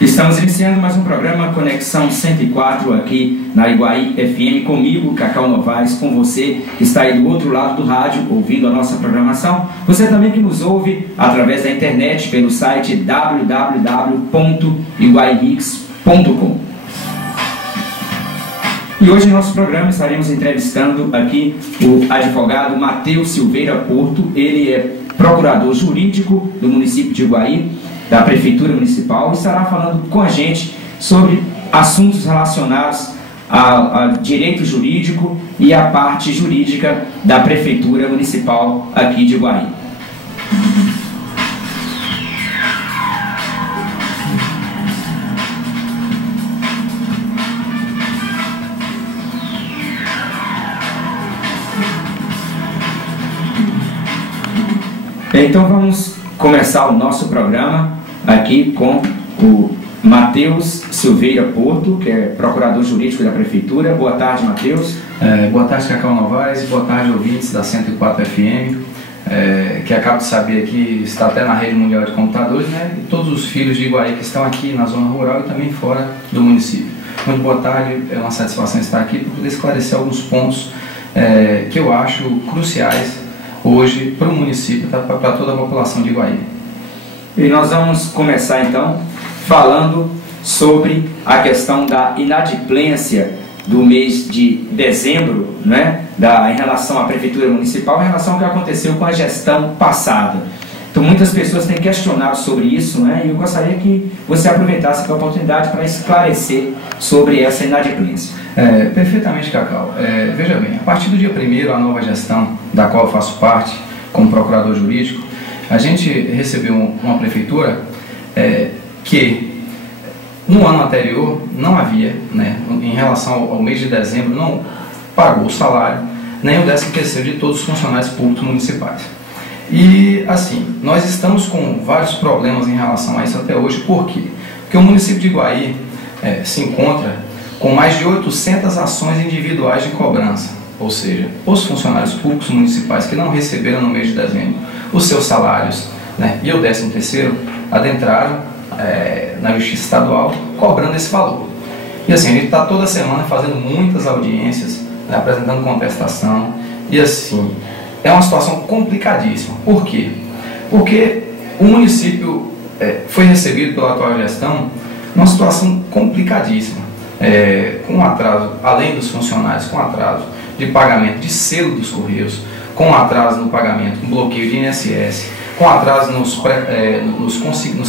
Estamos iniciando mais um programa Conexão 104 aqui na Iguaí FM, comigo, Cacau Novaes, com você que está aí do outro lado do rádio ouvindo a nossa programação. Você também que nos ouve através da internet pelo site www.iguaimix.com. E hoje no nosso programa estaremos entrevistando aqui o advogado Matheus Silveira Porto. Ele é procurador jurídico do município de Iguaí, da Prefeitura Municipal, e estará falando com a gente sobre assuntos relacionados ao direito jurídico e à parte jurídica da Prefeitura Municipal aqui de Iguaí. Então vamos começar o nosso programa aqui com o Matheus Silveira Porto, que é procurador jurídico da Prefeitura. Boa tarde, Matheus. Boa tarde, Cacau Novaes. Boa tarde, ouvintes da 104 FM, que acabo de saber que está até na rede mundial de computadores, né? E todos os filhos de Iguaí que estão aqui na zona rural e também fora do município. Muito boa tarde, é uma satisfação estar aqui para poder esclarecer alguns pontos que eu acho cruciais hoje para o município, para toda a população de Iguaí. E nós vamos começar então falando sobre a questão da inadimplência do mês de dezembro, né, em relação à Prefeitura Municipal, em relação ao que aconteceu com a gestão passada. Então muitas pessoas têm questionado sobre isso, né, e eu gostaria que você aproveitasse a oportunidade para esclarecer sobre essa inadimplência. Perfeitamente, Cacau. Veja bem, a partir do dia 1º, a nova gestão, da qual eu faço parte como procurador jurídico, a gente recebeu uma prefeitura que no ano anterior não havia, né, em relação ao mês de dezembro, não pagou o salário nem o 13º de todos os funcionários públicos municipais. E assim, nós estamos com vários problemas em relação a isso até hoje. Por quê? Porque o município de Iguaí se encontra com mais de 800 ações individuais de cobrança, ou seja, os funcionários públicos municipais que não receberam no mês de dezembro os seus salários, né, e o 13º adentraram na Justiça Estadual cobrando esse valor. E assim, a gente está toda semana fazendo muitas audiências, né, apresentando contestação, e assim, é uma situação complicadíssima. Por quê? Porque o município foi recebido pela atual gestão numa situação complicadíssima, com atraso, além dos funcionários, com atraso de pagamento de selo dos Correios, com atraso no pagamento, com bloqueio de INSS, com atraso nos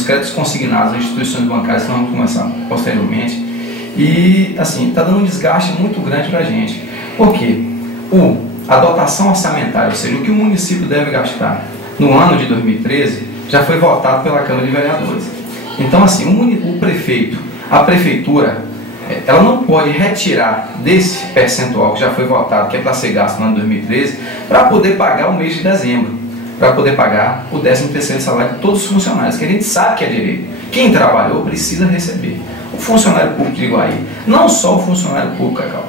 créditos consignados às instituições bancárias, que nós vamos começar posteriormente. E assim, está dando um desgaste muito grande para a gente. Por quê? A dotação orçamentária, ou seja, o que o município deve gastar no ano de 2013, já foi votado pela Câmara de Vereadores. Então assim, o prefeito, a prefeitura, ela não pode retirar desse percentual que já foi votado, que é para ser gasto no ano de 2013, para poder pagar o mês de dezembro, para poder pagar o 13º salário de todos os funcionários, que a gente sabe que é direito. Quem trabalhou precisa receber. O funcionário público de Iguaí, não só o funcionário público, Cacau,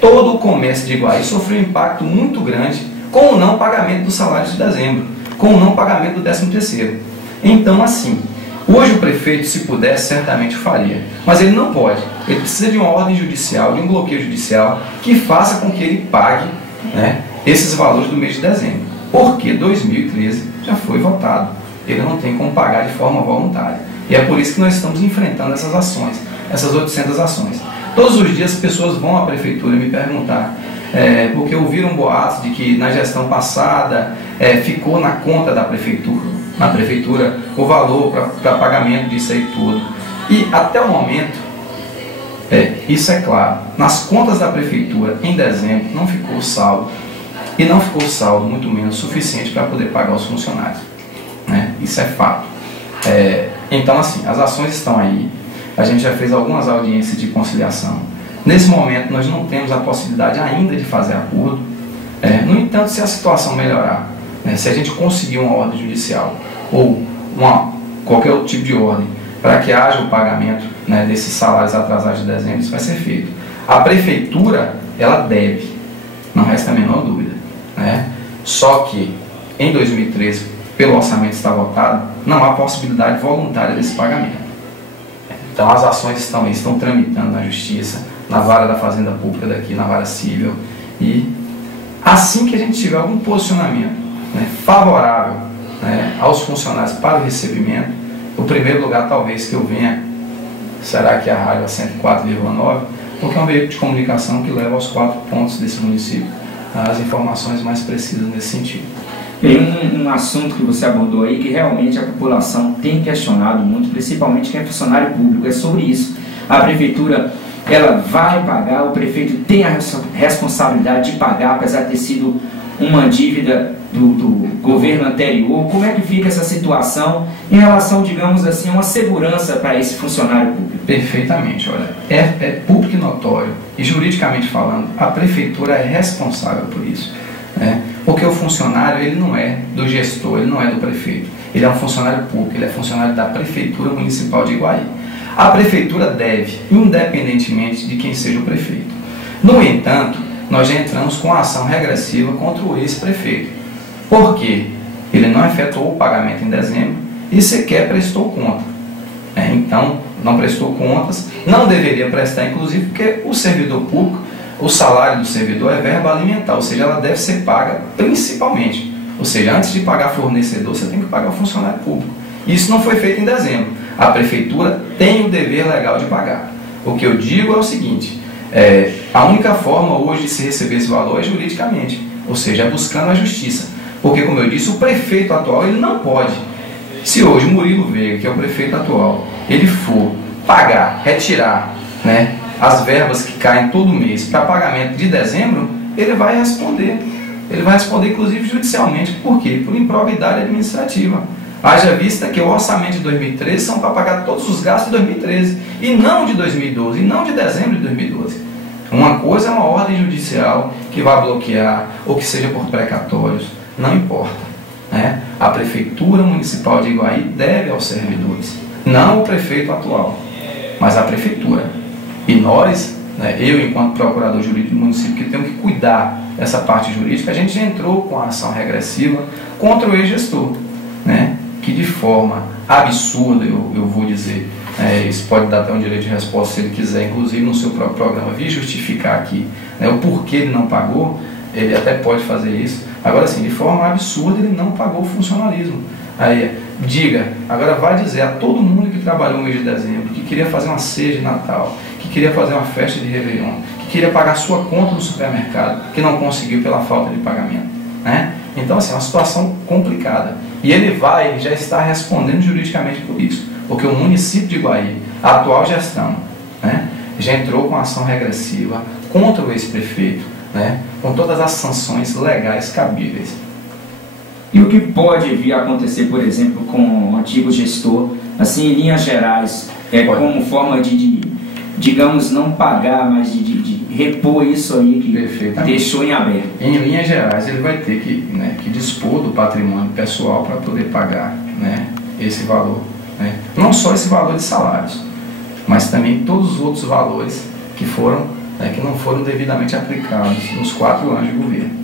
todo o comércio de Iguaí sofreu um impacto muito grande com o não pagamento do salário de dezembro, com o não pagamento do 13º. Então assim, hoje o prefeito, se pudesse, certamente faria, mas ele não pode. Ele precisa de uma ordem judicial, de um bloqueio judicial, que faça com que ele pague, né, esses valores do mês de dezembro. Porque 2013 já foi votado. Ele não tem como pagar de forma voluntária. E é por isso que nós estamos enfrentando essas ações, essas 800 ações. Todos os dias as pessoas vão à prefeitura me perguntar, porque ouviram boatos de que na gestão passada ficou na conta da prefeitura, o valor para pagamento disso aí tudo. E até o momento, isso é claro, nas contas da prefeitura em dezembro não ficou saldo, e não ficou saldo muito menos suficiente para poder pagar os funcionários, né? Isso é fato. Então assim, as ações estão aí, a gente já fez algumas audiências de conciliação. Nesse momento nós não temos a possibilidade ainda de fazer acordo. No entanto, se a situação melhorar, né, se a gente conseguir uma ordem judicial ou qualquer outro tipo de ordem para que haja o pagamento, né, desses salários atrasados de dezembro, isso vai ser feito. A prefeitura, ela deve, não resta a menor dúvida, né? Só que em 2013, pelo orçamento estar votado, não há possibilidade voluntária desse pagamento. Então as ações estão tramitando na Justiça, na vara da Fazenda Pública daqui, na vara civil, e assim que a gente tiver algum posicionamento, né, favorável, né, aos funcionários para o recebimento, o primeiro lugar talvez que eu venha será que a rádio 104,9, porque é um veículo de comunicação que leva aos 4 pontos desse município as informações mais precisas nesse sentido. Tem um assunto que você abordou aí que realmente a população tem questionado muito, principalmente quem é funcionário público, é sobre isso. A prefeitura, ela vai pagar, o prefeito tem a responsabilidade de pagar, apesar de ter sido uma dívida do governo anterior. Como é que fica essa situação em relação, digamos assim, a uma segurança para esse funcionário público? Perfeitamente, olha, é público e notório, e juridicamente falando, a prefeitura é responsável por isso, né? Porque o funcionário, ele não é do gestor, ele não é do prefeito, ele é um funcionário público, ele é funcionário da Prefeitura Municipal de Iguaí. A prefeitura deve, independentemente de quem seja o prefeito. No entanto, nós já entramos com a ação regressiva contra o ex-prefeito. Por quê? Ele não efetuou o pagamento em dezembro e sequer prestou conta. Então, não prestou contas, não deveria prestar, inclusive, porque o servidor público, o salário do servidor é verba alimentar, ou seja, ela deve ser paga principalmente. Ou seja, antes de pagar fornecedor, você tem que pagar o funcionário público. Isso não foi feito em dezembro. A prefeitura tem o dever legal de pagar. O que eu digo é o seguinte, a única forma hoje de se receber esse valor é juridicamente, ou seja, é buscando a justiça. Porque, como eu disse, o prefeito atual ele não pode. Se hoje o Murilo Veiga, que é o prefeito atual, ele for pagar, retirar, né, as verbas que caem todo mês para pagamento de dezembro, ele vai responder. Ele vai responder, inclusive, judicialmente. Por quê? Por improbidade administrativa. Haja vista que o orçamento de 2013 são para pagar todos os gastos de 2013, e não de 2012, e não de dezembro de 2012. Uma coisa é uma ordem judicial que vai bloquear, ou que seja por precatórios, não importa, né? A Prefeitura Municipal de Iguaí deve aos servidores, não o prefeito atual, mas a Prefeitura. E nós, né, eu enquanto procurador jurídico do município, que temos que cuidar dessa parte jurídica, a gente já entrou com a ação regressiva contra o ex-gestor, né, que de forma absurda, eu vou dizer, isso pode dar até um direito de resposta se ele quiser, inclusive no seu próprio programa, vir justificar aqui, né, o porquê ele não pagou, ele até pode fazer isso. Agora sim, de forma absurda, ele não pagou o funcionalismo. Aí, diga, agora vai dizer a todo mundo que trabalhou no mês de dezembro, que queria fazer uma ceia de Natal, que queria fazer uma festa de Réveillon, que queria pagar sua conta no supermercado, que não conseguiu pela falta de pagamento, né? Então, assim, é uma situação complicada. E ele já está respondendo juridicamente por isso, porque o município de Iguaí, a atual gestão, né, já entrou com ação regressiva contra o ex-prefeito, né, com todas as sanções legais cabíveis. E o que pode vir a acontecer, por exemplo, com o antigo gestor, assim, em linhas gerais, como forma de, digamos, não pagar, mas de repor isso aí que deixou em aberto? Em linhas gerais, ele vai ter que dispor do patrimônio pessoal para poder pagar, né, esse valor, né? Não só esse valor de salários, mas também todos os outros valores que não foram devidamente aplicados nos 4 anos de governo.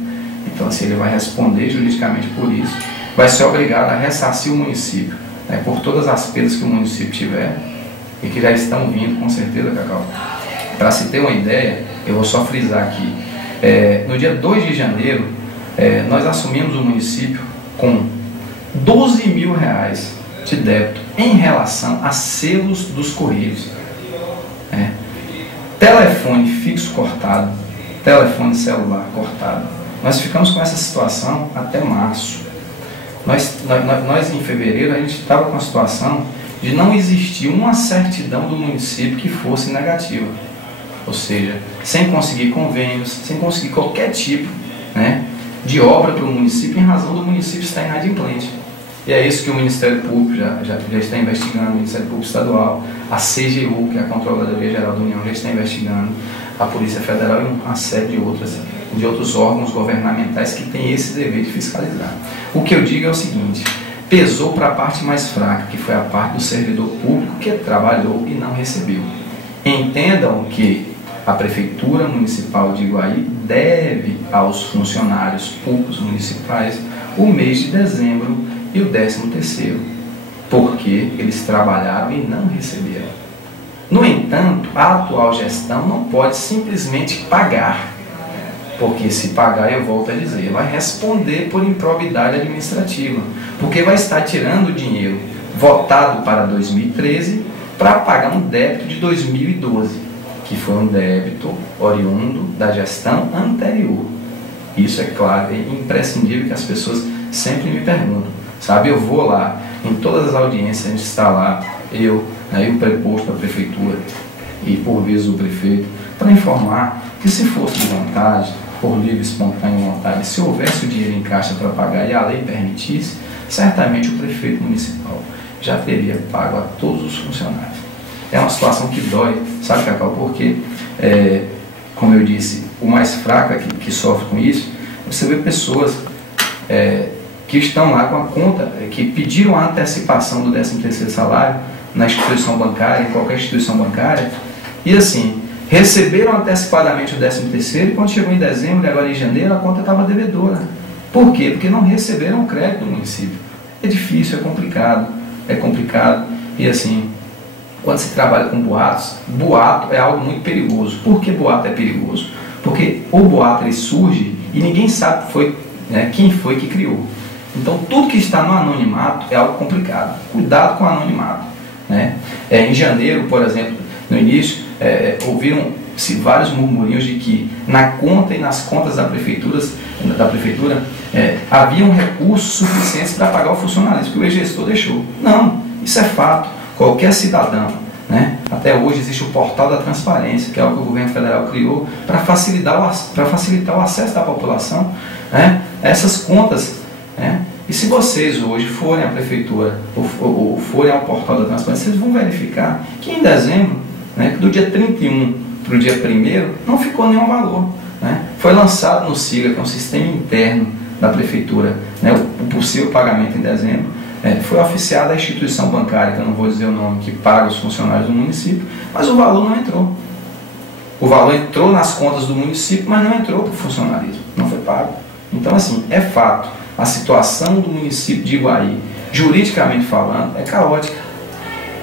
Então, assim, ele vai responder juridicamente por isso, vai ser obrigado a ressarcir o município, né, por todas as perdas que o município tiver e que já estão vindo, com certeza, Cacau. Para se ter uma ideia, eu vou só frisar aqui, no dia 2 de janeiro, nós assumimos o município com R$12 mil de débito em relação a selos dos Correios. Telefone fixo cortado, telefone celular cortado. Nós ficamos com essa situação até março. Nós em fevereiro, a gente estava com a situação de não existir uma certidão do município que fosse negativa. Ou seja, sem conseguir convênios, sem conseguir qualquer tipo, né, de obra para o município, em razão do município estar inadimplente. E é isso que o Ministério Público já está investigando, o Ministério Público Estadual, a CGU, que é a Controladoria Geral da União, já está investigando, a Polícia Federal e uma série de outros órgãos governamentais que têm esse dever de fiscalizar. O que eu digo é o seguinte: pesou para a parte mais fraca, que foi a parte do servidor público que trabalhou e não recebeu. Entendam que a Prefeitura Municipal de Iguaí deve aos funcionários públicos municipais o mês de dezembro e o 13º, porque eles trabalharam e não receberam. No entanto, a atual gestão não pode simplesmente pagar, porque se pagar, eu volto a dizer, vai responder por improbidade administrativa, porque vai estar tirando o dinheiro votado para 2013 para pagar um débito de 2012, que foi um débito oriundo da gestão anterior. Isso é claro, é imprescindível que as pessoas sempre me perguntam, sabe? Eu vou lá, em todas as audiências, a gente está lá, eu, aí o preposto da prefeitura e por vezes o prefeito, para informar que se fosse de vontade, por livre e espontânea vontade, se houvesse o dinheiro em caixa para pagar e a lei permitisse, certamente o prefeito municipal já teria pago a todos os funcionários. É uma situação que dói, sabe, Cacau? Porque, como eu disse, o mais fraco é que sofre com isso. Você vê pessoas que estão lá com a conta, que pediram a antecipação do 13º salário na instituição bancária, em qualquer instituição bancária, e assim, receberam antecipadamente o 13º e quando chegou em dezembro e agora em janeiro, a conta estava devedora. Por quê? Porque não receberam o crédito do município. É difícil, é complicado, e assim, quando se trabalha com boatos, boato é algo muito perigoso. Por que boato é perigoso? Porque o boato ele surge e ninguém sabe quem foi que criou. Então tudo que está no anonimato é algo complicado. Cuidado com o anonimato, né? Em janeiro, por exemplo, no início, ouviram-se vários murmurinhos de que na conta e nas contas da prefeitura haviam recursos suficientes para pagar o funcionalismo que o ex-gestor deixou. Não, isso é fato. Qualquer cidadão, né? Até hoje existe o portal da transparência, que é o que o governo federal criou para facilitar o acesso da população, né, a essas contas, né? E se vocês hoje forem à prefeitura ou forem ao portal da transparência, vocês vão verificar que em dezembro, né, do dia 31 para o dia 1º, não ficou nenhum valor, né? Foi lançado no SIGA, que é um sistema interno da prefeitura, né, o possível pagamento em dezembro. Foi oficiada a instituição bancária, que eu não vou dizer o nome, que paga os funcionários do município, mas o valor não entrou. O valor entrou nas contas do município, mas não entrou para o funcionalismo, não foi pago. Então, assim, é fato, a situação do município de Iguaí, juridicamente falando, é caótica.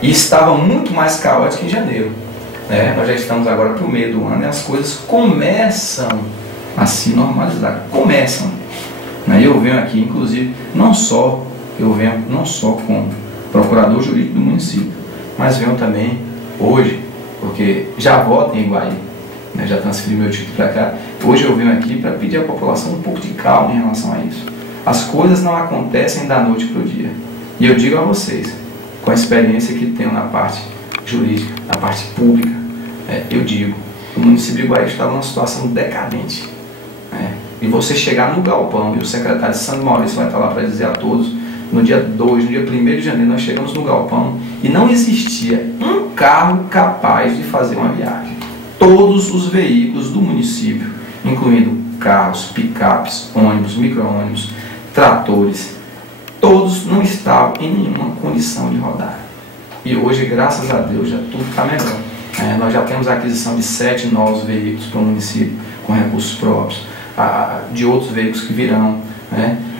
E estava muito mais caótica em janeiro. Nós já estamos agora para o meio do ano e as coisas começam a se normalizar. Começam. E eu venho aqui, inclusive, não só com o procurador jurídico do município, mas venho também hoje, porque já voto em Iguaí, já transferi meu título para cá. Hoje eu venho aqui para pedir à população um pouco de calma em relação a isso. As coisas não acontecem da noite para o dia. E eu digo a vocês, com a experiência que tenho na parte jurídica, na parte pública, eu digo, o município de Iguaí está numa situação decadente. E você chegar no galpão, e o secretário Sandro Maurício vai estar lá para dizer a todos, no dia 2, no dia 1º de janeiro, nós chegamos no galpão e não existia um carro capaz de fazer uma viagem. Todos os veículos do município, incluindo carros, picapes, ônibus, micro-ônibus, tratores, todos não estavam em nenhuma condição de rodar. E hoje, graças a Deus, já tudo está melhor. Nós já temos a aquisição de 7 novos veículos para o município, com recursos próprios, de outros veículos que virão.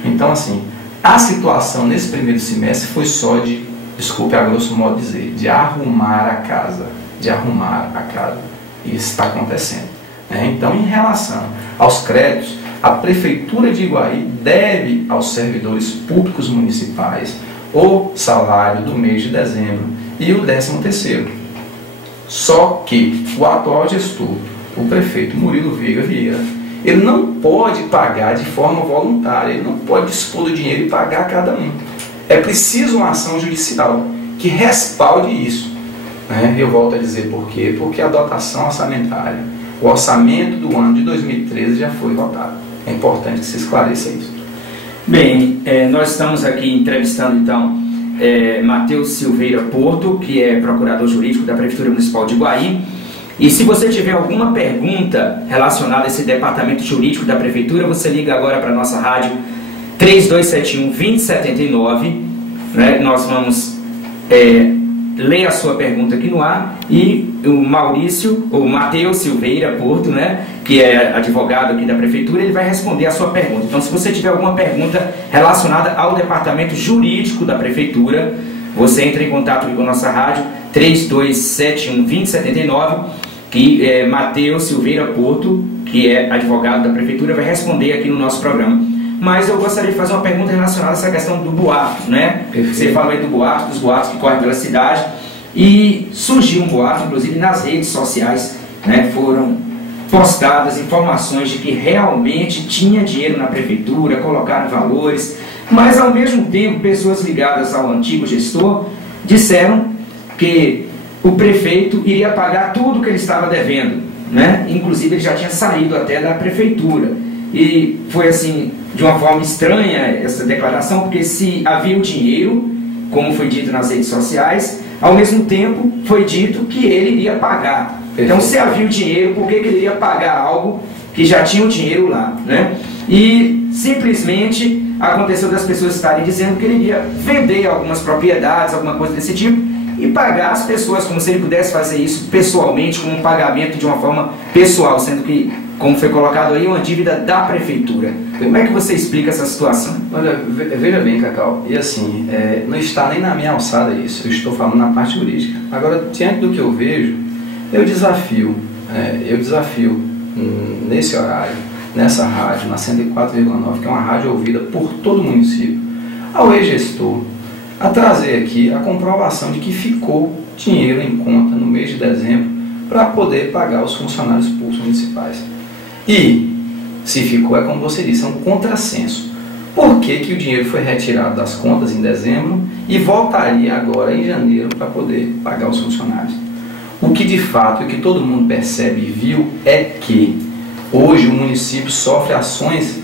Então, assim, a situação nesse primeiro semestre foi só de, desculpe a grosso modo dizer, de arrumar a casa. E isso está acontecendo. Então, em relação aos créditos, a Prefeitura de Iguaí deve aos servidores públicos municipais o salário do mês de dezembro e o 13º. Só que o atual gestor, o prefeito Murilo Vieira, ele não pode pagar de forma voluntária, ele não pode dispor do dinheiro e pagar cada um. É preciso uma ação judicial que respalde isso. Eu volto a dizer por quê? Porque a dotação orçamentária, o orçamento do ano de 2013 já foi votado. É importante que se esclareça isso. Bem, nós estamos aqui entrevistando então Matheus Silveira Porto, que é procurador jurídico da Prefeitura Municipal de Iguaí. E se você tiver alguma pergunta relacionada a esse departamento jurídico da Prefeitura, você liga agora para a nossa rádio 3271-2079. Nós vamos ler a sua pergunta aqui no ar e o Matheus Silveira Porto, que é advogado aqui da Prefeitura, ele vai responder a sua pergunta. Então, se você tiver alguma pergunta relacionada ao departamento jurídico da Prefeitura, você entra em contato com a nossa rádio 3271-2079, que é Matheus Silveira Porto, que é advogado da Prefeitura, vai responder aqui no nosso programa. Mas eu gostaria de fazer uma pergunta relacionada a essa questão do boato, né? Perfeito. Você falou aí do boato, dos boatos que correm pela cidade, e surgiu um boato, inclusive nas redes sociais, né? Foram postadas informações de que realmente tinha dinheiro na Prefeitura, colocaram valores, mas ao mesmo tempo pessoas ligadas ao antigo gestor disseram que o prefeito iria pagar tudo que ele estava devendo, né? Inclusive ele já tinha saído até da Prefeitura. E foi assim, de uma forma estranha essa declaração, porque se havia o dinheiro, como foi dito nas redes sociais, ao mesmo tempo foi dito que ele iria pagar. Então, se havia o dinheiro, por que ele iria pagar algo que já tinha o dinheiro lá, né? E simplesmente aconteceu das pessoas estarem dizendo que ele iria vender algumas propriedades, alguma coisa desse tipo, e pagar as pessoas, como se ele pudesse fazer isso pessoalmente, como um pagamento de uma forma pessoal, sendo que, como foi colocado aí, uma dívida da Prefeitura. Como é que você explica essa situação? Olha, veja bem, Cacau, e assim, não está nem na minha alçada isso, eu estou falando na parte jurídica. Agora, diante do que eu vejo, eu desafio nesse horário, nessa rádio, na 104,9, que é uma rádio ouvida por todo o município, ao ex-gestor, a trazer aqui a comprovação de que ficou dinheiro em conta no mês de dezembro para poder pagar os funcionários públicos municipais. E, se ficou, é como você disse, é um contrassenso. Por que que o dinheiro foi retirado das contas em dezembro e voltaria agora em janeiro para poder pagar os funcionários? O que de fato, o que todo mundo percebe e viu é que hoje o município sofre ações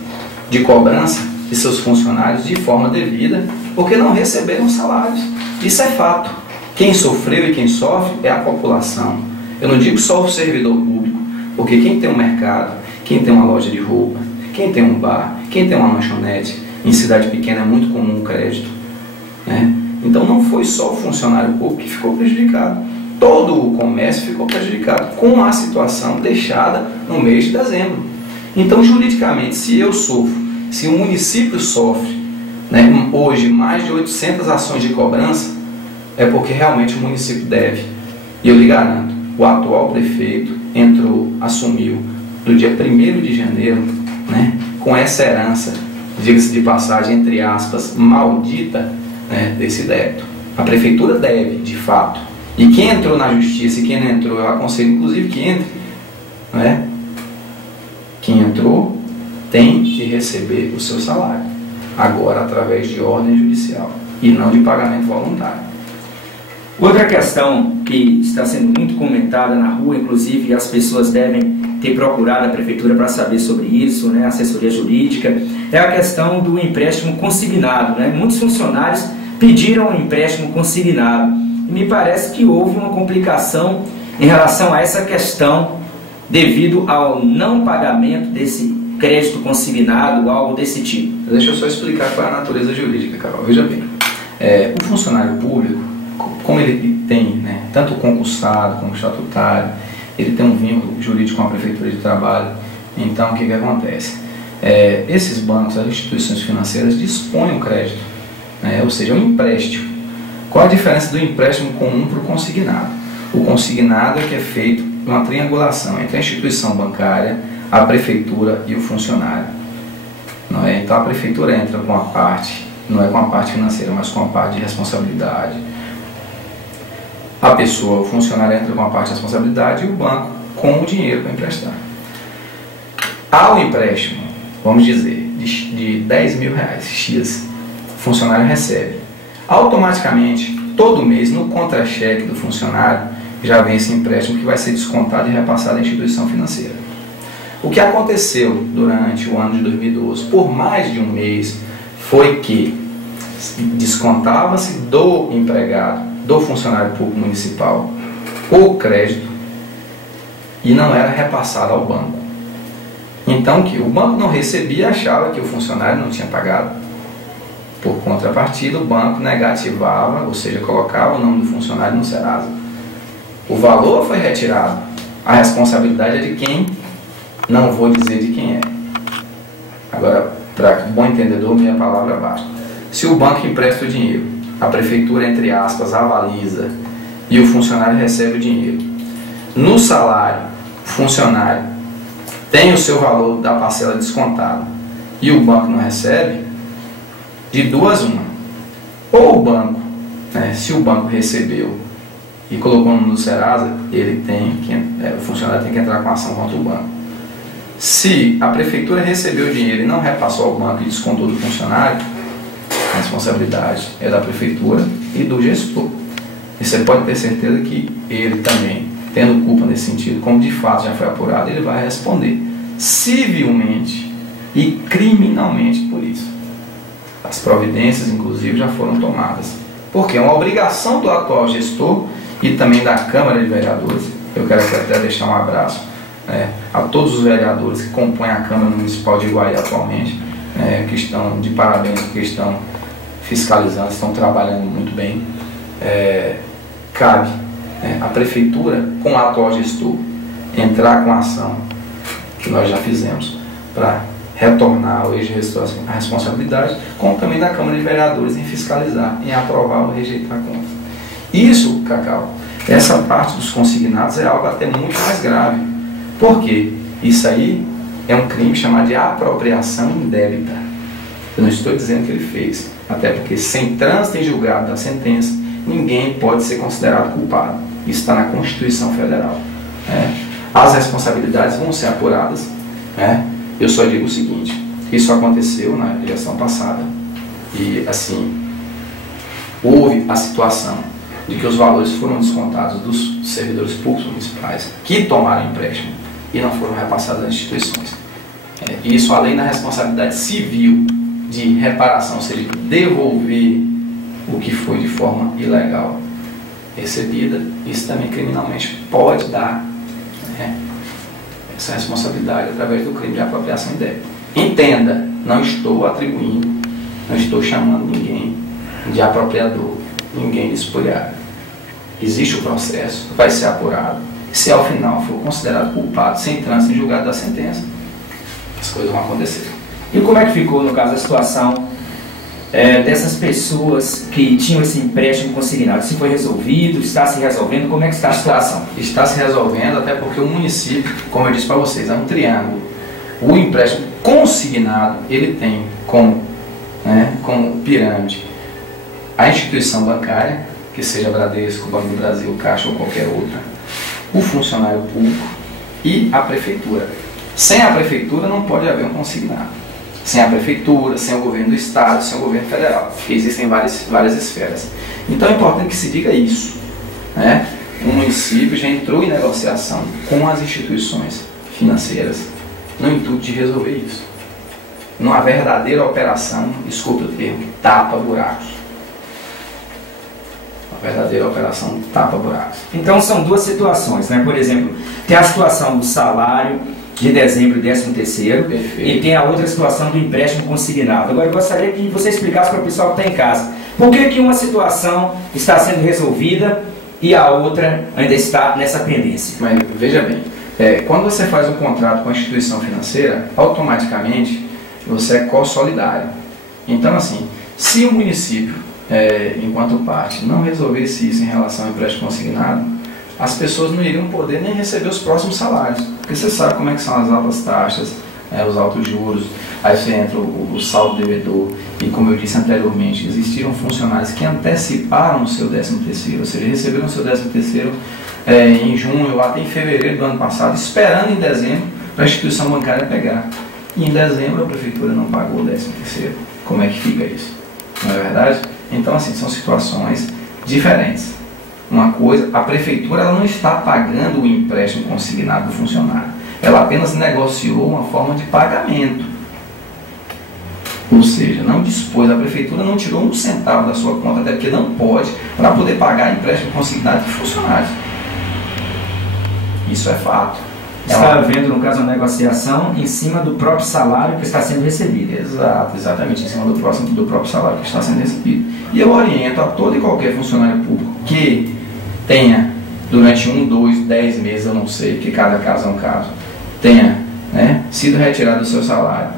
de cobrança de seus funcionários de forma devida, porque não receberam salários. Isso é fato. Quem sofreu e quem sofre é a população. Eu não digo só o servidor público, porque quem tem um mercado, quem tem uma loja de roupa, quem tem um bar, quem tem uma lanchonete, em cidade pequena é muito comum o crédito, né? Então não foi só o funcionário público que ficou prejudicado. Todo o comércio ficou prejudicado com a situação deixada no mês de dezembro. Então, juridicamente, se eu sofro, se o município sofre, né, hoje mais de 800 ações de cobrança, é porque realmente o município deve. E eu lhe garanto, o atual prefeito assumiu no dia 1º de janeiro, né, com essa herança, diga-se de passagem, entre aspas, maldita, né, desse débito. A prefeitura deve, de fato. E quem entrou na justiça e quem não entrou, eu aconselho inclusive que entre, né? Quem entrou tem que receber o seu salário, agora através de ordem judicial e não de pagamento voluntário. Outra questão que está sendo muito comentada na rua, inclusive as pessoas devem ter procurado a Prefeitura para saber sobre isso, né, assessoria jurídica, é a questão do empréstimo consignado, né? Muitos funcionários pediram um empréstimo consignado. Me parece que houve uma complicação em relação a essa questão devido ao não pagamento desse crédito consignado, algo desse tipo. Deixa eu só explicar qual é a natureza jurídica, Carol. Veja bem, o funcionário público, como ele tem, né, tanto o concursado como o estatutário, ele tem um vínculo jurídico com a Prefeitura de Trabalho. Então, o que acontece? Esses bancos, as instituições financeiras dispõem o crédito, né, ou seja, um empréstimo. Qual a diferença do empréstimo comum para o consignado? O consignado é que é feito uma triangulação entre a instituição bancária, a prefeitura e o funcionário. Não é? Então a prefeitura entra com a parte, não é com a parte financeira, mas com a parte de responsabilidade. A pessoa, o funcionário entra com a parte de responsabilidade e o banco com o dinheiro para emprestar. Ao empréstimo, vamos dizer, de 10 mil reais, X, o funcionário recebe. Automaticamente, todo mês, no contra-cheque do funcionário, já vem esse empréstimo que vai ser descontado e repassado à instituição financeira. O que aconteceu durante o ano de 2012, por mais de um mês, foi que descontava-se do empregado, do funcionário público municipal, o crédito e não era repassado ao banco. Então, que o banco não recebia e achava que o funcionário não tinha pagado. Por contrapartida, o banco negativava, ou seja, colocava o nome do funcionário no Serasa. O valor foi retirado. A responsabilidade é de quem? Não vou dizer de quem é. Agora, para bom entendedor, minha palavra basta. Se o banco empresta o dinheiro, a prefeitura, entre aspas, avaliza e o funcionário recebe o dinheiro. No salário, o funcionário tem o seu valor da parcela descontada e o banco não recebe, de duas uma. Ou o banco, se o banco recebeu e colocou no Serasa, o funcionário tem que entrar com ação contra o banco. Se a prefeitura recebeu o dinheiro e não repassou ao banco e descontou do funcionário, a responsabilidade é da prefeitura e do gestor. E você pode ter certeza que ele também, tendo culpa nesse sentido, como de fato já foi apurado, ele vai responder civilmente e criminalmente por isso. As providências, inclusive, já foram tomadas. Porque é uma obrigação do atual gestor e também da Câmara de Vereadores. Eu quero até deixar um abraço a todos os vereadores que compõem a Câmara Municipal de Iguaí atualmente, que estão de parabéns, porque estão fiscalizando, estão trabalhando muito bem. Cabe a Prefeitura, com o atual gestor, entrar com a ação que nós já fizemos para retornar ao ex-gestor a responsabilidade, como também da Câmara de Vereadores em fiscalizar, em aprovar ou rejeitar a conta. Isso, Cacau, essa parte dos consignados é algo até muito mais grave. Por quê? Isso aí é um crime chamado de apropriação indébita. Eu não estou dizendo que ele fez, até porque sem trânsito em julgado da sentença, ninguém pode ser considerado culpado. Isso está na Constituição Federal. As responsabilidades vão ser apuradas. Eu só digo o seguinte: isso aconteceu na gestão passada e, assim, houve a situação de que os valores foram descontados dos servidores públicos municipais que tomaram empréstimo e não foram repassados às instituições. Isso, além da responsabilidade civil de reparação, ou seja, devolver o que foi de forma ilegal recebida, isso também criminalmente pode dar essa responsabilidade através do crime de apropriação indébita. Entenda, não estou atribuindo, não estou chamando ninguém de apropriador, ninguém de espoliado. Existe o processo, vai ser apurado. Se ao final for considerado culpado, sem trânsito em julgado da sentença, as coisas vão acontecer. E como é que ficou, no caso, a situação dessas pessoas que tinham esse empréstimo consignado? Se foi resolvido, está se resolvendo, como é que está a situação? Está se resolvendo, até porque o município, como eu disse para vocês, é um triângulo. O empréstimo consignado, ele tem como pirâmide a instituição bancária, que seja Bradesco, Banco do Brasil, Caixa ou qualquer outra, o funcionário público e a prefeitura. Sem a prefeitura não pode haver um consignado. Sem a prefeitura, sem o governo do estado, sem o governo federal, porque existem várias esferas. Então é importante que se diga isso. O município já entrou em negociação com as instituições financeiras no intuito de resolver isso. Numa verdadeira operação, desculpe o termo, tapa-buracos. Uma verdadeira operação tapa-buracos. Então são duas situações, Por exemplo, tem a situação do salário de dezembro, 13º, e tem a outra situação do empréstimo consignado. Agora eu gostaria que você explicasse para o pessoal que está em casa, por que uma situação está sendo resolvida e a outra ainda está nessa pendência? Mas veja bem, quando você faz um contrato com a instituição financeira, automaticamente você é co-solidário. Então, assim, se o município, enquanto parte, não resolvesse isso em relação ao empréstimo consignado, as pessoas não iriam poder nem receber os próximos salários, porque você sabe como é que são as altas taxas, os altos juros, aí você entra o saldo devedor, e como eu disse anteriormente, existiram funcionários que anteciparam o seu 13º, ou seja, receberam o seu 13º em junho ou até em fevereiro do ano passado, esperando em dezembro para a instituição bancária pegar. E em dezembro a prefeitura não pagou o 13º. Como é que fica isso? Não é verdade? Então, assim, são situações diferentes. Uma coisa, a prefeitura ela não está pagando o empréstimo consignado do funcionário. Ela apenas negociou uma forma de pagamento. Ou seja, não dispôs, a prefeitura não tirou um centavo da sua conta, até porque não pode, para poder pagar empréstimo consignado de funcionários. Isso é fato. Está havendo, no caso, uma negociação em cima do próprio salário que está sendo recebido. Exatamente, em cima do próprio salário que está sendo recebido. E eu oriento a todo e qualquer funcionário público que tenha, durante 1, 2, 10 meses, eu não sei, porque cada caso é um caso, tenha sido retirado do seu salário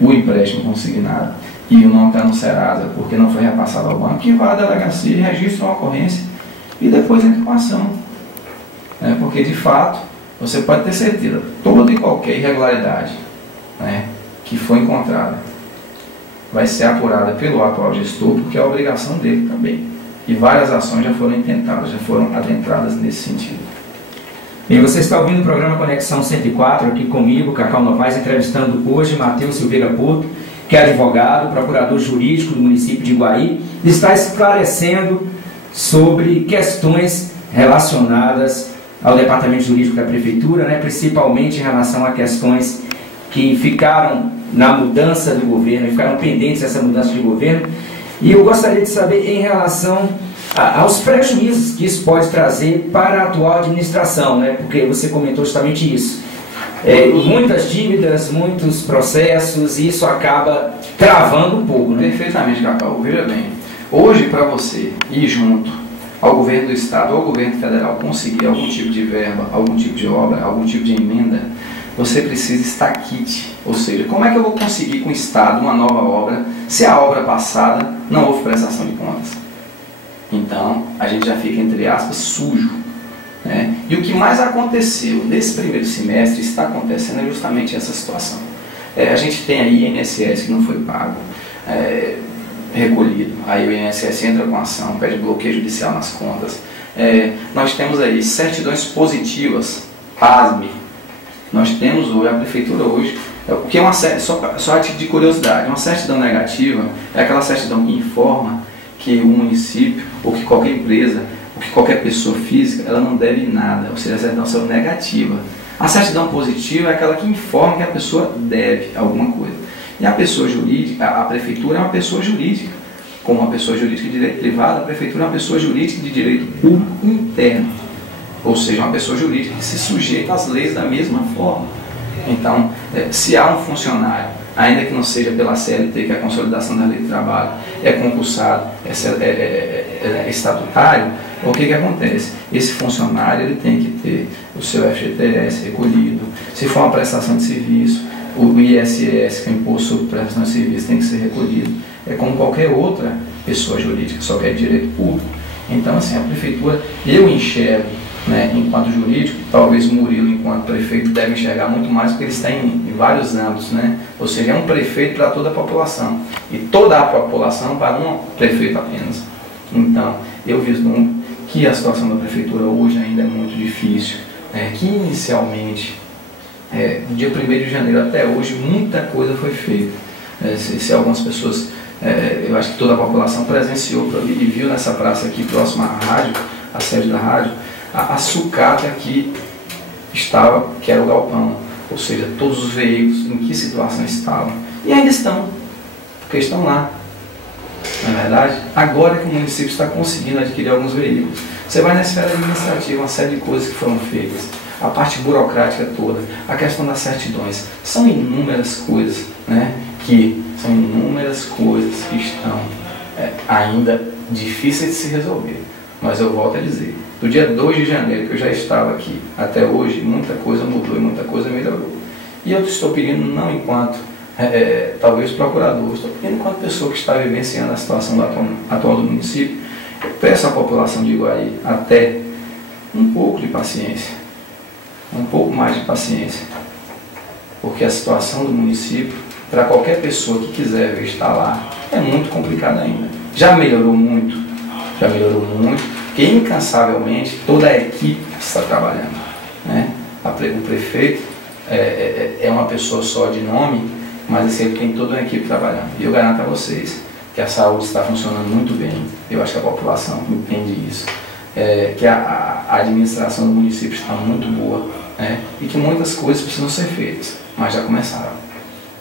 o empréstimo consignado, e o nome está no Serasa porque não foi repassado ao banco, que vá à delegacia, registra uma ocorrência e depois entra com a ação. Porque de fato, você pode ter certeza, toda e qualquer irregularidade, né, que foi encontrada vai ser apurada pelo atual gestor, porque é a obrigação dele também. E várias ações já foram intentadas, já foram adentradas nesse sentido. Bem, você está ouvindo o programa Conexão 104, aqui comigo, Cacau Novaes, entrevistando hoje Matheus Silveira Porto, que é advogado, procurador jurídico do município de Iguaí, e está esclarecendo sobre questões relacionadas ao departamento jurídico da prefeitura, né, principalmente em relação a questões que ficaram na mudança do governo, ficaram pendentes dessa mudança de governo. E eu gostaria de saber em relação aos prejuízos que isso pode trazer para a atual administração, né? Porque você comentou justamente isso. Muitas dívidas, muitos processos, e isso acaba travando um pouco, né? Perfeitamente, Cacau. Veja bem, hoje para você ir junto ao governo do estado ou ao governo federal conseguir algum tipo de verba, algum tipo de obra, algum tipo de emenda, você precisa estar kit. Ou seja, como é que eu vou conseguir com o estado uma nova obra se a obra passada não houve prestação de contas? Então, a gente já fica, entre aspas, sujo, né? E o que mais aconteceu nesse primeiro semestre, está acontecendo, é justamente essa situação. A gente tem aí INSS que não foi pago, recolhido, aí o INSS entra com ação, pede bloqueio judicial nas contas. Nós temos aí certidões positivas, pasme. Nós temos hoje, a prefeitura hoje, porque só a título de curiosidade, uma certidão negativa é aquela certidão que informa que o município, ou que qualquer empresa, ou que qualquer pessoa física, ela não deve nada, ou seja, a certidão é negativa. A certidão positiva é aquela que informa que a pessoa deve alguma coisa. E a pessoa jurídica, a prefeitura é uma pessoa jurídica, como uma pessoa jurídica de direito privado, a prefeitura é uma pessoa jurídica de direito público interno. Ou seja, uma pessoa jurídica que se sujeita às leis da mesma forma. Então, se há um funcionário, ainda que não seja pela CLT, que é a Consolidação da Lei do Trabalho, é concursado, é estatutário, o que acontece? Esse funcionário ele tem que ter o seu FGTS recolhido, se for uma prestação de serviço, o ISS, que é o Imposto sobre Prestação de Serviço, tem que ser recolhido. É como qualquer outra pessoa jurídica, só que é de direito público. Então, assim, a prefeitura, eu enxergo, né, enquanto jurídico, talvez o Murilo, enquanto prefeito, deve enxergar muito mais, porque ele está em vários âmbitos, né? Ou seja, é um prefeito para toda a população, e toda a população para um prefeito apenas. Então, eu vislumbro que a situação da prefeitura hoje ainda é muito difícil, que inicialmente, do dia 1º de janeiro até hoje, muita coisa foi feita. Se algumas pessoas, eu acho que toda a população presenciou e viu nessa praça aqui, próxima à rádio, a sede da rádio, a sucata que estava, que era o galpão, ou seja, todos os veículos, em que situação estavam. E ainda estão, porque estão lá. Não é verdade? Agora que o município está conseguindo adquirir alguns veículos. Você vai na esfera administrativa, uma série de coisas que foram feitas. A parte burocrática toda, a questão das certidões. São inúmeras coisas, né? São inúmeras coisas que estão ainda difíceis de se resolver. Mas eu volto a dizer, do dia 2 de janeiro, que eu já estava aqui, até hoje, muita coisa mudou e muita coisa melhorou. E eu estou pedindo, não enquanto, talvez procurador, estou pedindo enquanto pessoa que está vivenciando a situação atual do município, eu peço à população de Iguaí até um pouco de paciência, um pouco mais de paciência, porque a situação do município, para qualquer pessoa que quiser vir estar lá, é muito complicada ainda. Já melhorou muito, porque incansavelmente toda a equipe está trabalhando, né? O prefeito é uma pessoa só de nome, mas ele tem toda uma equipe trabalhando. E eu garanto a vocês que a saúde está funcionando muito bem, eu acho que a população entende isso, que a administração do município está muito boa, né? E que muitas coisas precisam ser feitas, mas já começaram.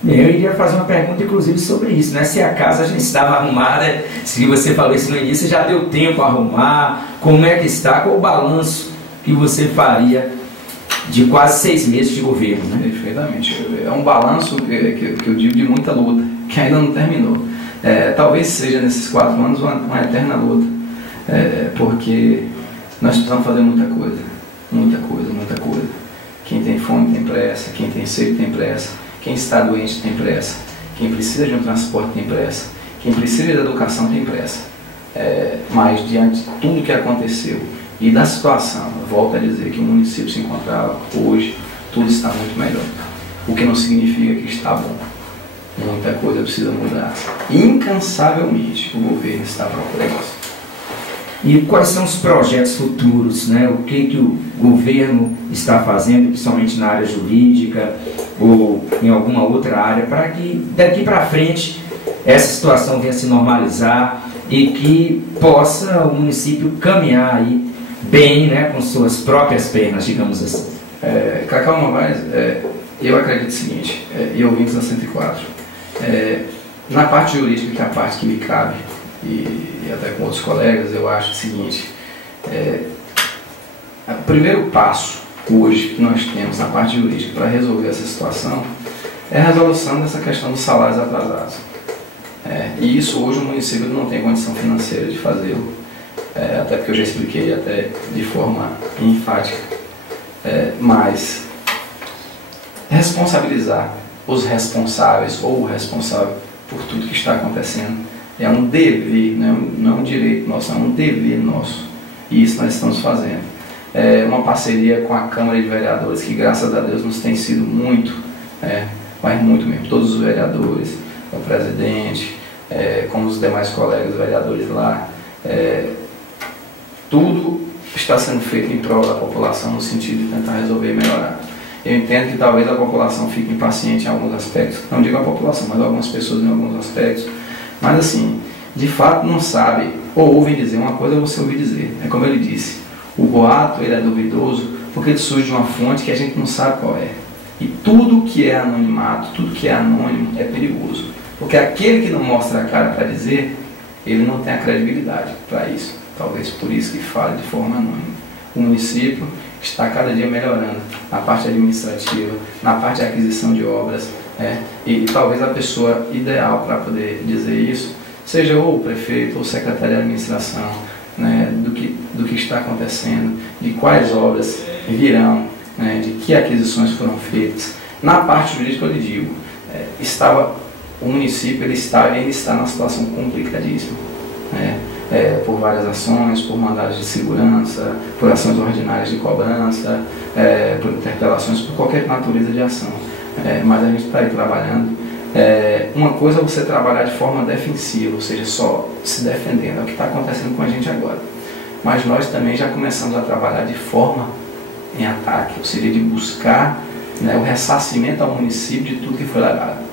Eu iria fazer uma pergunta, inclusive, sobre isso, né? Se a casa já estava arrumada, se você falou isso no início, já deu tempo a arrumar, como é que está, qual o balanço que você faria de quase 6 meses de governo, né? Perfeitamente. É um balanço que eu digo de muita luta, que ainda não terminou. Talvez seja nesses 4 anos uma eterna luta, porque nós precisamos fazer muita coisa. Quem tem fome tem pressa, quem tem sede tem pressa. Quem está doente tem pressa. Quem precisa de um transporte tem pressa. Quem precisa da educação tem pressa. Mas diante de tudo que aconteceu e da situação, eu volto a dizer que o município se encontrava hoje, tudo está muito melhor. O que não significa que está bom. Muita coisa precisa mudar. Incansavelmente o governo está procurando isso. E quais são os projetos futuros, né? O que o governo está fazendo, principalmente na área jurídica ou em alguma outra área, para que daqui para frente essa situação venha se normalizar e que possa o município caminhar aí bem, né, com suas próprias pernas, digamos assim. Cacau Novaes, eu acredito o seguinte, e ouvintes da 104, na parte jurídica, que é a parte que me cabe, e até com outros colegas, eu acho o seguinte, o primeiro passo hoje que nós temos na parte jurídica para resolver essa situação é a resolução dessa questão dos salários atrasados. E isso hoje o município não tem condição financeira de fazê-lo, até porque eu já expliquei até de forma enfática, mas responsabilizar os responsáveis ou o responsável por tudo que está acontecendo é um dever, não é um direito nosso, é um dever nosso, e isso nós estamos fazendo. Uma parceria com a Câmara de Vereadores que, graças a Deus, nos tem sido muito, mas muito mesmo, todos os vereadores, o presidente, como os demais colegas vereadores lá, tudo está sendo feito em prol da população no sentido de tentar resolver e melhorar. Eu entendo que talvez a população fique impaciente em alguns aspectos, não digo a população, mas algumas pessoas em alguns aspectos, mas assim, de fato não sabe, ou ouvem dizer uma coisa, ou você ouve dizer. É como ele disse, o boato ele é duvidoso porque ele surge de uma fonte que a gente não sabe qual é. E tudo que é anonimato, tudo que é anônimo é perigoso. Porque aquele que não mostra a cara para dizer, ele não tem a credibilidade para isso. Talvez por isso que fale de forma anônima. O município está cada dia melhorando na parte administrativa, na parte de aquisição de obras, e talvez a pessoa ideal para poder dizer isso seja ou o prefeito ou o secretário de administração, do que está acontecendo, de quais obras virão, de que aquisições foram feitas. Na parte jurídica, eu lhe digo, o município ele está numa situação complicadíssima, por várias ações, por mandados de segurança, por ações ordinárias de cobrança, por interpelações, por qualquer natureza de ação. Mas a gente está aí trabalhando. Uma coisa é você trabalhar de forma defensiva, ou seja, só se defendendo, é o que está acontecendo com a gente agora. Mas nós também já começamos a trabalhar de forma em ataque, ou seja, de buscar o ressarcimento ao município de tudo que foi levado.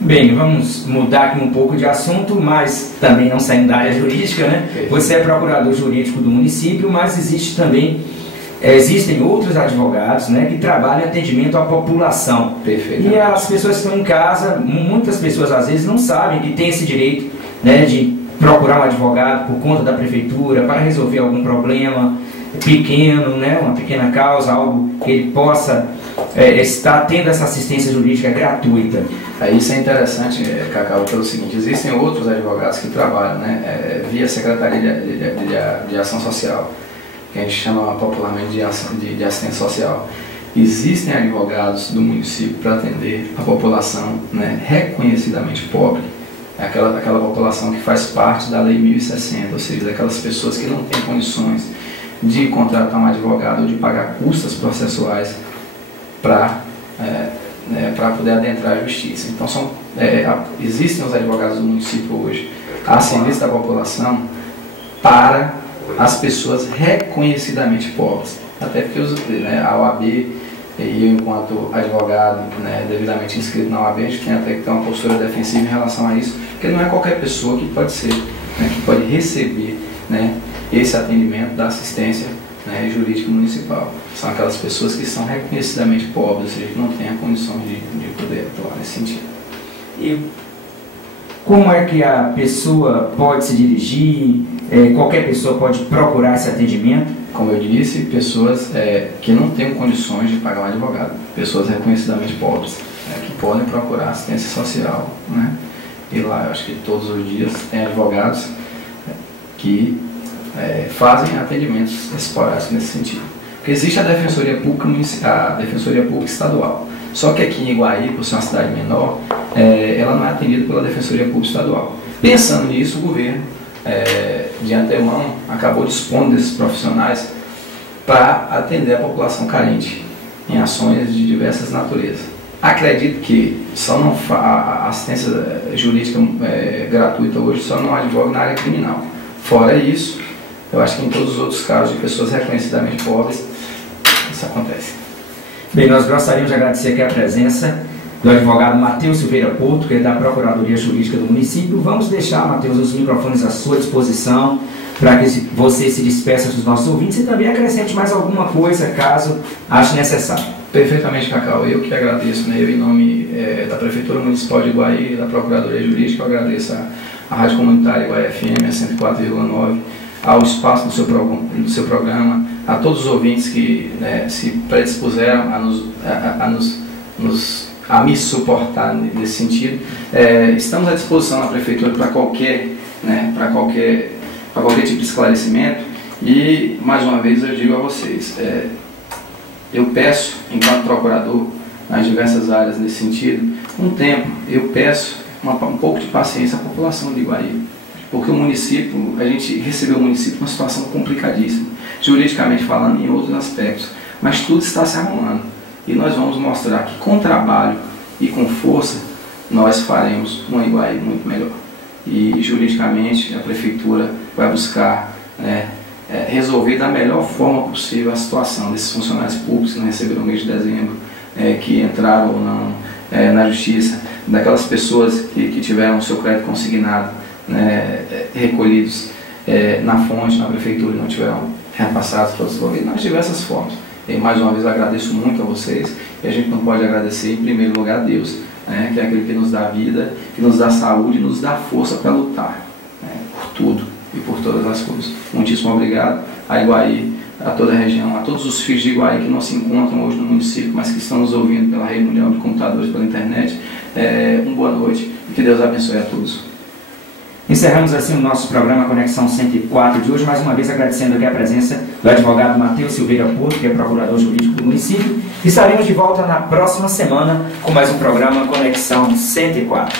Bem, vamos mudar aqui um pouco de assunto, mas também não saindo da área jurídica, né? Você é procurador jurídico do município, mas existem outros advogados, né, que trabalham em atendimento à população. E as pessoas que estão em casa, muitas pessoas às vezes não sabem que tem esse direito, né, de procurar um advogado por conta da prefeitura para resolver algum problema pequeno, né, uma pequena causa, algo que ele possa estar tendo essa assistência jurídica gratuita. Isso é interessante, Cacau, pelo seguinte, existem outros advogados que trabalham, via Secretaria de Ação Social, que a gente chama popularmente de assistência social. Existem advogados do município para atender a população, reconhecidamente pobre, aquela população que faz parte da Lei 1060, ou seja, daquelas pessoas que não têm condições de contratar um advogado ou de pagar custas processuais para poder adentrar a justiça. Então existem os advogados do município hoje a serviço da população para as pessoas reconhecidamente pobres. Até porque a OAB, e eu enquanto advogado devidamente inscrito na OAB, a gente tem até que ter uma postura defensiva em relação a isso, porque não é qualquer pessoa que pode ser, que pode receber esse atendimento da assistência jurídica municipal. São aquelas pessoas que são reconhecidamente pobres, ou seja, que não têm a condição de poder atuar nesse sentido. E como é que a pessoa pode se dirigir? Qualquer pessoa pode procurar esse atendimento? Como eu disse, pessoas que não têm condições de pagar um advogado, pessoas reconhecidamente pobres, que podem procurar assistência social, E lá, eu acho que todos os dias tem advogados que fazem atendimentos esporádicos nesse sentido. Porque existe a Defensoria Pública Estadual, Só que aqui em Iguaí, por ser uma cidade menor, ela não é atendida pela Defensoria Pública Estadual. Pensando nisso, o governo, de antemão, acabou dispondo desses profissionais para atender a população carente em ações de diversas naturezas. Acredito que a assistência jurídica gratuita hoje só não advoga na área criminal. Fora isso, eu acho que em todos os outros casos de pessoas reconhecidamente pobres, isso acontece. Bem, nós gostaríamos de agradecer aqui a presença do advogado Matheus Silveira Porto, que é da Procuradoria Jurídica do município. Vamos deixar, Matheus, os microfones à sua disposição para que você se despeça dos nossos ouvintes e também acrescente mais alguma coisa, caso ache necessário. Perfeitamente, Cacau. Eu que agradeço, né? Eu, em nome da Prefeitura Municipal de Iguaí, da Procuradoria Jurídica, eu agradeço a Rádio Comunitária Iguaí FM, a 104,9, ao espaço do seu programa, a todos os ouvintes que, né, se predispuseram a me suportar nesse sentido. Estamos à disposição na Prefeitura para qualquer tipo de esclarecimento e, mais uma vez, eu digo a vocês, eu peço, enquanto procurador, nas diversas áreas nesse sentido, um tempo, eu peço um pouco de paciência à população de Iguaí, porque o município, a gente recebeu o município numa situação complicadíssima, juridicamente falando, em outros aspectos, mas tudo está se arrumando e nós vamos mostrar que com trabalho e com força nós faremos uma Iguaí muito melhor. E juridicamente a Prefeitura vai buscar, né, resolver da melhor forma possível a situação desses funcionários públicos que não receberam no mês de dezembro, que entraram ou não na Justiça, daquelas pessoas que tiveram o seu crédito consignado, né, recolhidos na fonte, na Prefeitura, e não tiveram repassados para os governos, nas diversas formas. E mais uma vez agradeço muito a vocês, e a gente não pode agradecer em primeiro lugar a Deus, né, que é aquele que nos dá vida, que nos dá saúde e nos dá força para lutar, né, por tudo e por todas as coisas. Muitíssimo obrigado a Iguaí, a toda a região, a todos os filhos de Iguaí que não se encontram hoje no município, mas que estão nos ouvindo pela rede mundial de computadores, pela internet. Uma boa noite e que Deus abençoe a todos. Encerramos assim o nosso programa Conexão 104 de hoje, mais uma vez agradecendo aqui a presença do advogado Matheus Silveira Porto, que é procurador jurídico do município. Estaremos de volta na próxima semana com mais um programa Conexão 104.